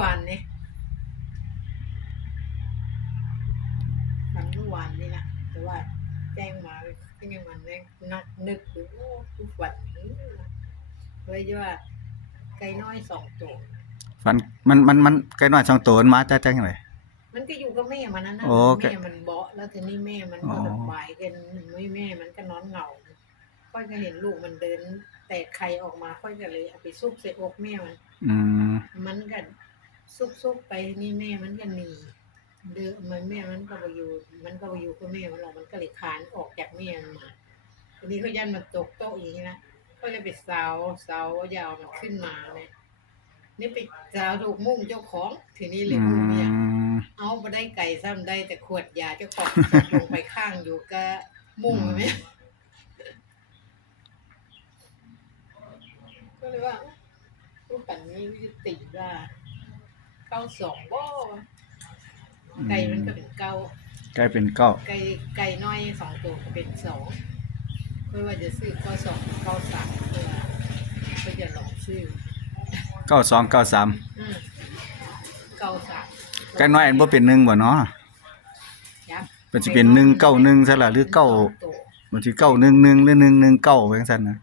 วานนี่ฝันเมื่อวานนี่นะแต่ว่าแจ้งมาก็ยังมันนักนึกอยู่ทุกวันนี้เลยว่าไก่น้อย2 ตัวฝันมันไก่น้อย2ตัวมันมาจากจังได๋มันก็อยู่กับแม่มันนั่นน่ะโอ้แม่มันเบาะแล้วทีนี้แม่มันก็สบายกันแม่มันก็นอนเหงาค่อยก็เห็นลูกมันเดินแตกไข่ออกมาค่อยก็เลยเอาไปซุกใส่อกแม่อืมมันก็ซุกๆไปนี่แม่มันก็หนีเด้อมันแม่มันก็บ่อยู่กับแม่มันหรอกมันก็เลยคลานออกจากแม่มันมาทีนี้เขายันมันตกโต๊ะอย่างนี้นะก็เลยไปเสายาวมันขึ้นมาเนี่ยนี่ไปสาวถูกมุ่งเจ้าของทีนี้เลยมุ่งเนี่ยเอาบ่ได้ไก่ซ้ำได้แต่ขวดยาเจ้าของตกลงไปข้างอยู่ก็มุ่งแม่ก็เลยว่าลูกปันนี้วิติว่า92บ่ไก่มันก็เป็น9ไก่เป็นเก้าไก่น้อย2ตัวก็เป็น2เพื่อว่าจะซื้อ92 93เพื่อจะลองซื้อ92 9393ไก่น้อยอันบ่เป็น1บ่เนาะยับมันสิเป็น191ซะล่ะหรือ9มันสิ911หรือ119ว่าจังซั่นน่ะ